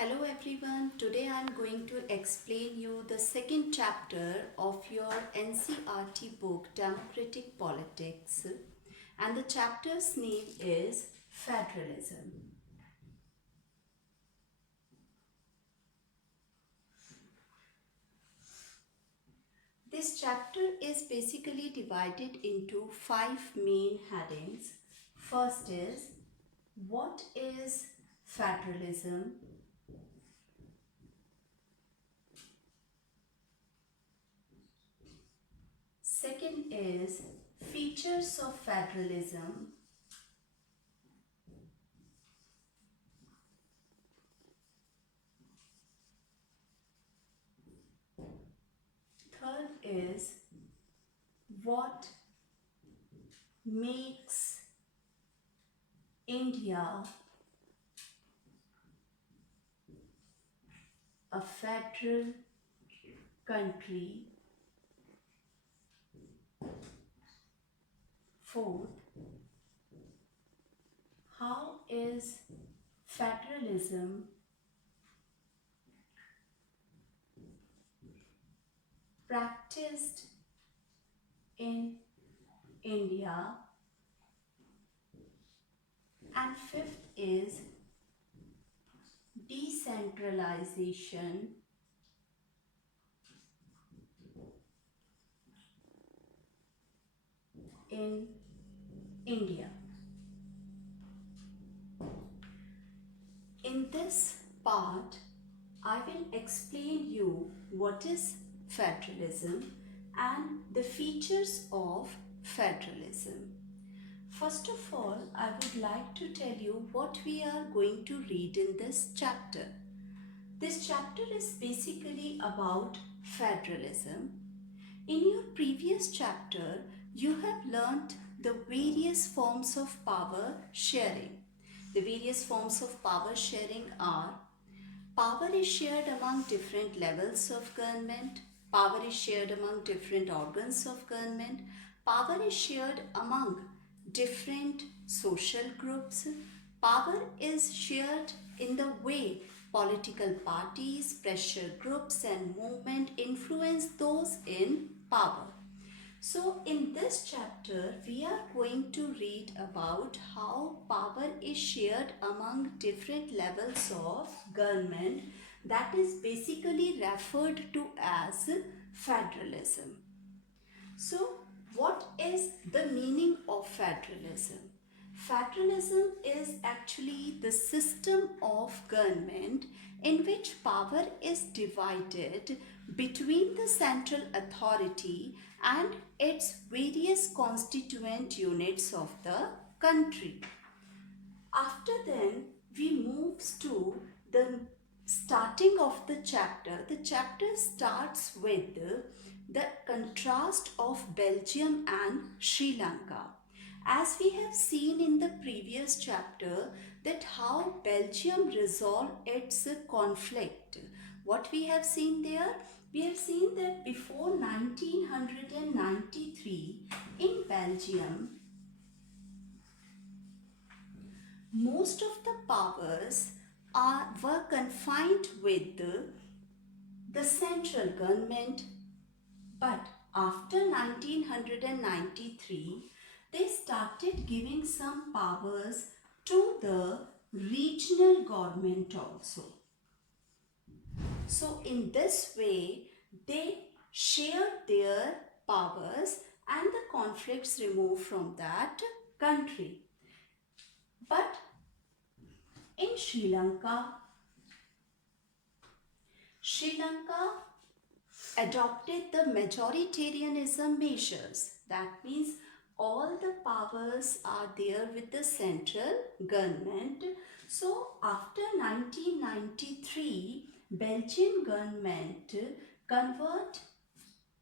Hello everyone, today I am going to explain you the second chapter of your NCERT book Democratic Politics, and the chapter's name is Federalism. This chapter is basically divided into 5 main headings. First is, what is federalism? Second is features of federalism. Third is what makes India a federal country. Fourth, how is federalism practiced in India? And fifth is decentralization in India. In this part, I will explain you what is federalism and the features of federalism. First of all, I would like to tell you what we are going to read in this chapter. This chapter is basically about federalism. In your previous chapter, you have learnt the various forms of power sharing. The various forms of power sharing are: power is shared among different levels of government, power is shared among different organs of government, power is shared among different social groups, power is shared in the way political parties, pressure groups and movement influence those in power. So in this chapter, we are going to read about how power is shared among different levels of government, that is basically referred to as federalism. So what is the meaning of federalism? Federalism is actually the system of government in which power is divided between the central authority and its various constituent units of the country. After then, we move to the starting of the chapter. The chapter starts with the contrast of Belgium and Sri Lanka. As we have seen in the previous chapter, that how Belgium resolved its conflict. What we have seen there? We have seen that before 1993 in Belgium, most of the powers were confined with the central government, but after 1993 they started giving some powers to the regional government also. So in this way they shared their powers and the conflicts removed from that country. But in Sri Lanka adopted the majoritarianism measures. That means all the powers are there with the central government. So after 1993, Belgian government convert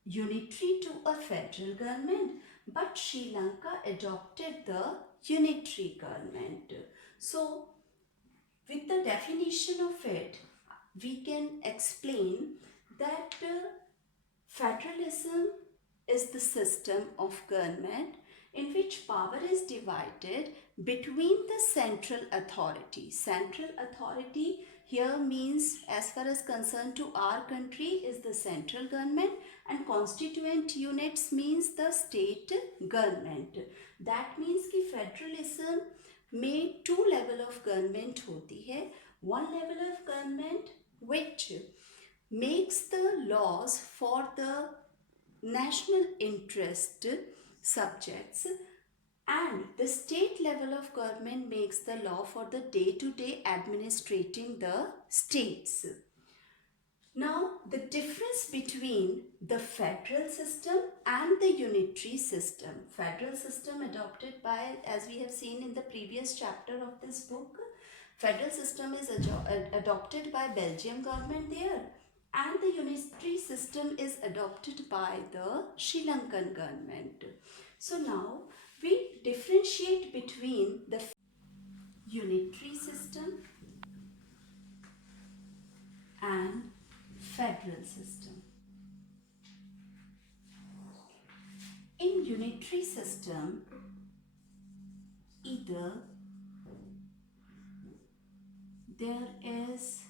unitary to a federal government, but Sri Lanka adopted the unitary government. So with the definition of it, we can explain that federalism is the system of government in which power is divided between the central authority. Central authority here means as far as concerned to our country is the central government, and constituent units means the state government. That means कि federalism में two level of government होती है. One level of government which makes the laws for the national interest subjects, and the state level of government makes the law for the day-to-day administrating the states. Now, the difference between the federal system and the unitary system. Federal system adopted by, as we have seen in the previous chapter of this book, federal system is adopted by Belgium government there, and the unitary system is adopted by the Sri Lankan government. So now we differentiate between the unitary system and federal system. In unitary system, either there is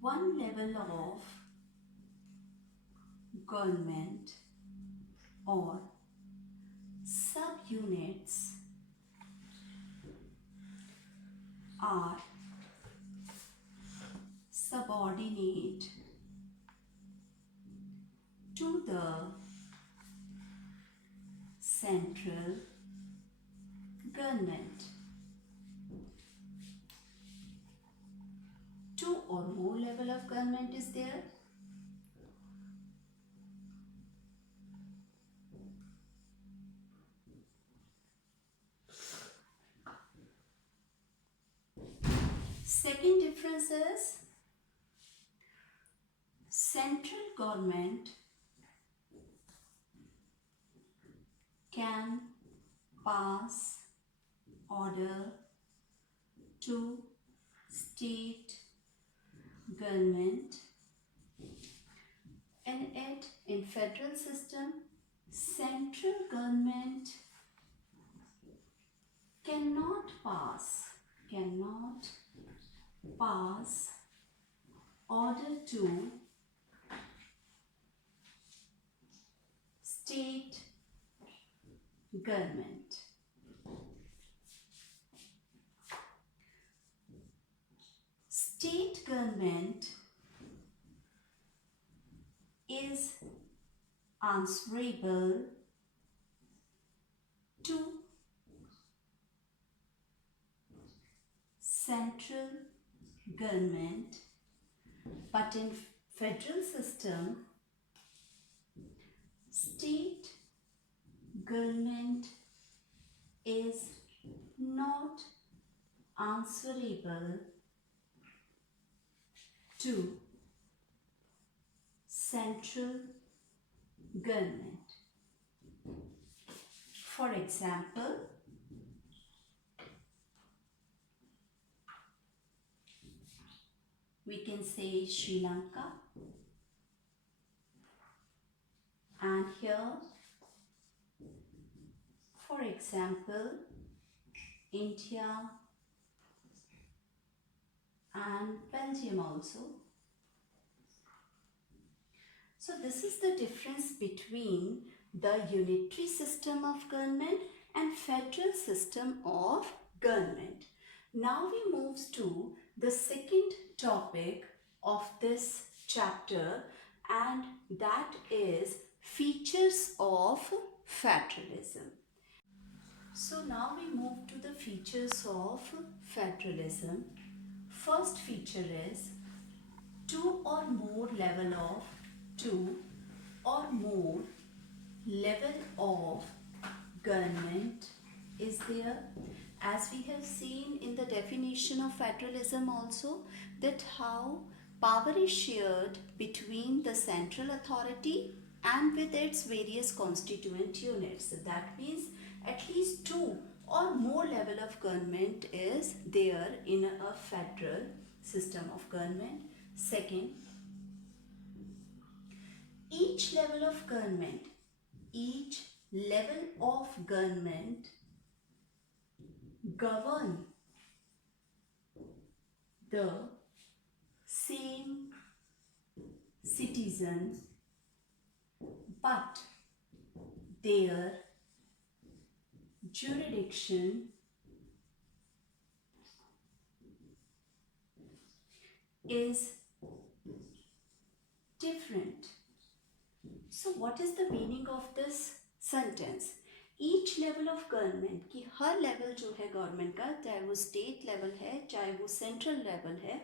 one level of government or subunits are subordinate to the central government. Two or more level of government is there. Second difference is central government can pass order to state government, and yet in federal system, central government cannot pass order to state government. State government is answerable to central government, but in federal system, state government is not answerable to central government. For example, we can say Sri Lanka, and here, for example, India and Belgium also. So this is the difference between the unitary system of government and federal system of government. Now we move to the second topic of this chapter, and that is features of federalism. So now we move to the features of federalism. First feature is two or more level of government is there. As we have seen in the definition of federalism also, that how power is shared between the central authority and with its various constituent units. That means at least two or more level of government is there in a federal system of government. Second, each level of government govern the same citizen, but their jurisdiction is different. So what is the meaning of this sentence? Each level of government, कि हर level जो है government का, चाहे वो state level है, चाहे वो central level है,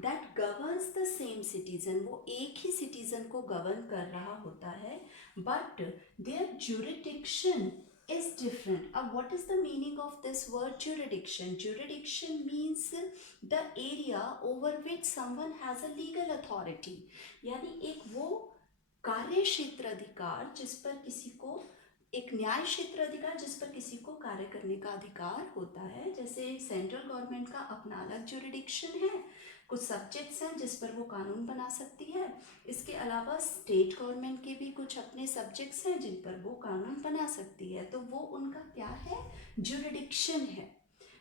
that governs the same citizen, वो एक ही citizen को govern कर रहा होता है, but their jurisdiction is different. अब what is the meaning of this word jurisdiction? Jurisdiction means the area over which someone has a legal authority. यानी एक वो कार्य क्षेत्र अधिकार जिस पर किसी को, एक न्याय क्षेत्र अधिकार जिस पर किसी को कार्य करने का अधिकार होता है. जैसे सेंट्रल गवर्नमेंट का अपना अलग जुरिडिक्शन है, कुछ सब्जेक्ट्स हैं जिस पर वो कानून बना सकती है. इसके अलावा स्टेट गवर्नमेंट के भी कुछ अपने सब्जेक्ट्स हैं जिन पर वो कानून बना सकती है. तो वो उनका क्या है? जुरिडिक्शन है.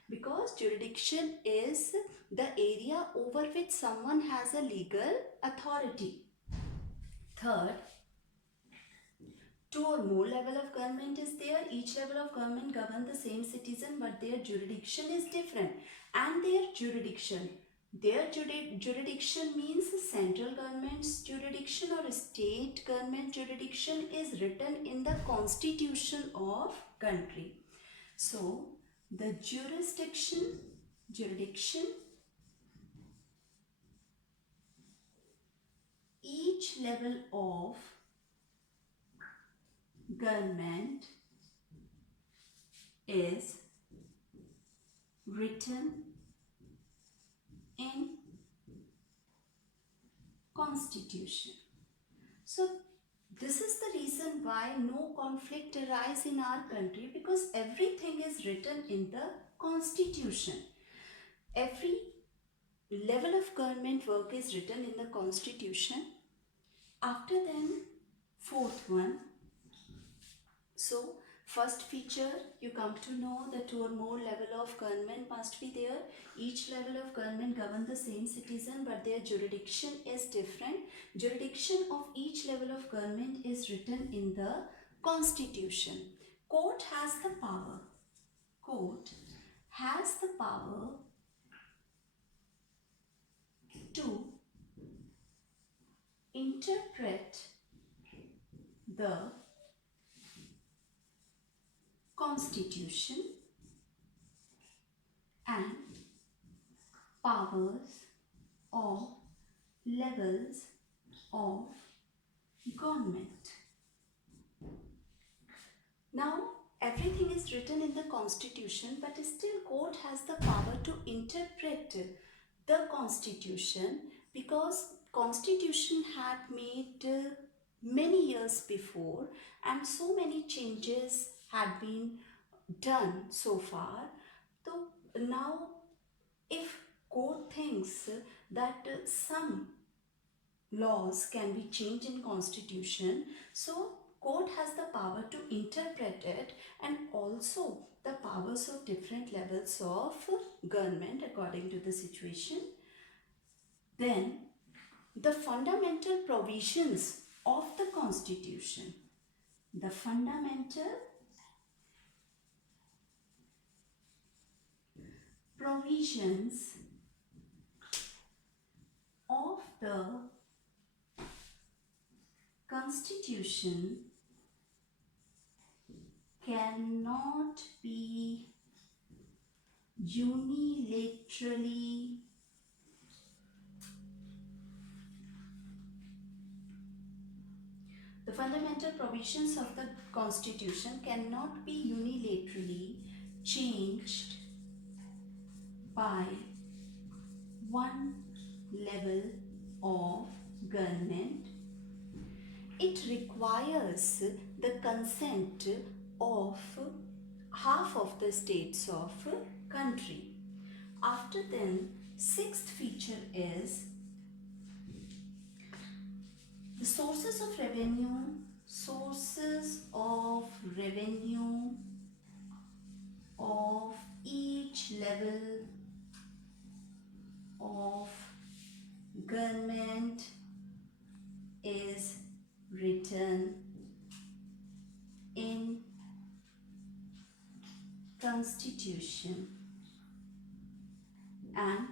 Because jurisdiction is the area over which someone has a legal authority. Third, two or more level of government is there. Each level of government govern the same citizen, but their jurisdiction is different. And their jurisdiction means central government's jurisdiction or state government jurisdiction is written in the constitution of country. So the jurisdiction each level of government is written in constitution. So this is the reason why no conflict arise in our country, because everything is written in the constitution. Every level of government work is written in the constitution. After then, fourth one. So first feature, you come to know that two or more level of government must be there. Each level of government govern the same citizen, but their jurisdiction is different. Jurisdiction of each level of government is written in the constitution. Court has the power. Court has the power to interpret the constitution and powers of levels of government. Now everything is written in the constitution, but still court has the power to interpret the constitution, because constitution had made many years before and so many changes had been done so far. So now if court thinks that some laws can be changed in constitution, so court has the power to interpret it, and also the powers of different levels of government according to the situation. Then the fundamental provisions of the constitution. The fundamental provisions of the constitution cannot be unilaterally The fundamental provisions of the Constitution cannot be unilaterally changed by one level of government. It requires the consent of half of the states of country. After then, sixth feature is the sources of revenue of each level of And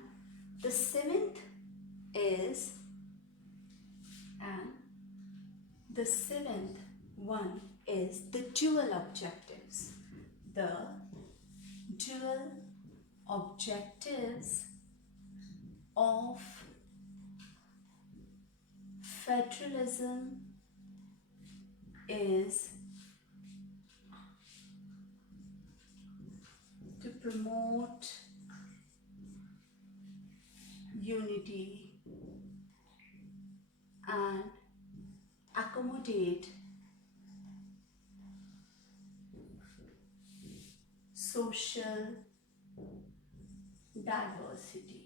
the seventh is, and the seventh one is the dual objectives. The dual objectives of federalism is to promote unity and accommodate social diversity.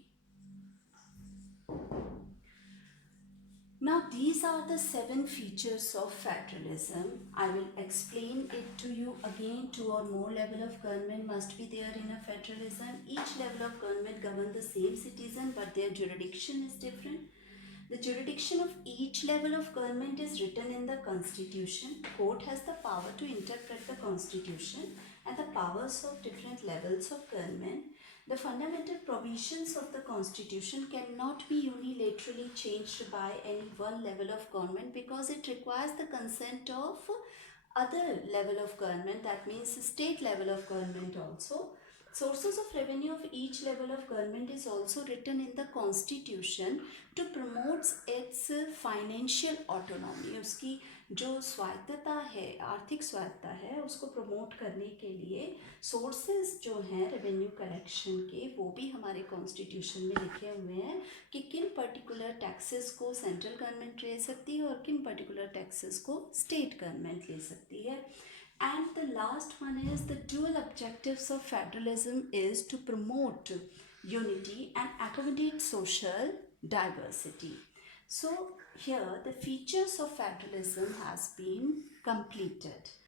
Now, these are the 7 features of federalism. I will explain it to you again. 2 or more level of government must be there in a federalism. Each level of government govern the same citizen, but their jurisdiction is different. The jurisdiction of each level of government is written in the constitution. Court has the power to interpret the constitution and the powers of different levels of government. The fundamental provisions of the constitution cannot be unilaterally changed by any one level of government because it requires the consent of other level of government, that means state level of government also. Sources of revenue of each level of government is also written in the constitution to promote its financial autonomy. उसकी जो स्वायत्तता है, आर्थिक स्वायत्ता है, उसको promote करने के लिए सोर्सेज जो हैं रेवेन्यू कलेक्शन के, वो भी हमारे कॉन्स्टिट्यूशन में लिखे हुए हैं कि किन पर्टिकुलर टैक्सेस को सेंट्रल गवर्नमेंट ले सकती है और किन पर्टिकुलर टैक्सेस को स्टेट गवर्नमेंट ले सकती है. And the last one is the dual objectives of federalism is to promote unity and accommodate social diversity. So here the features of federalism has been completed.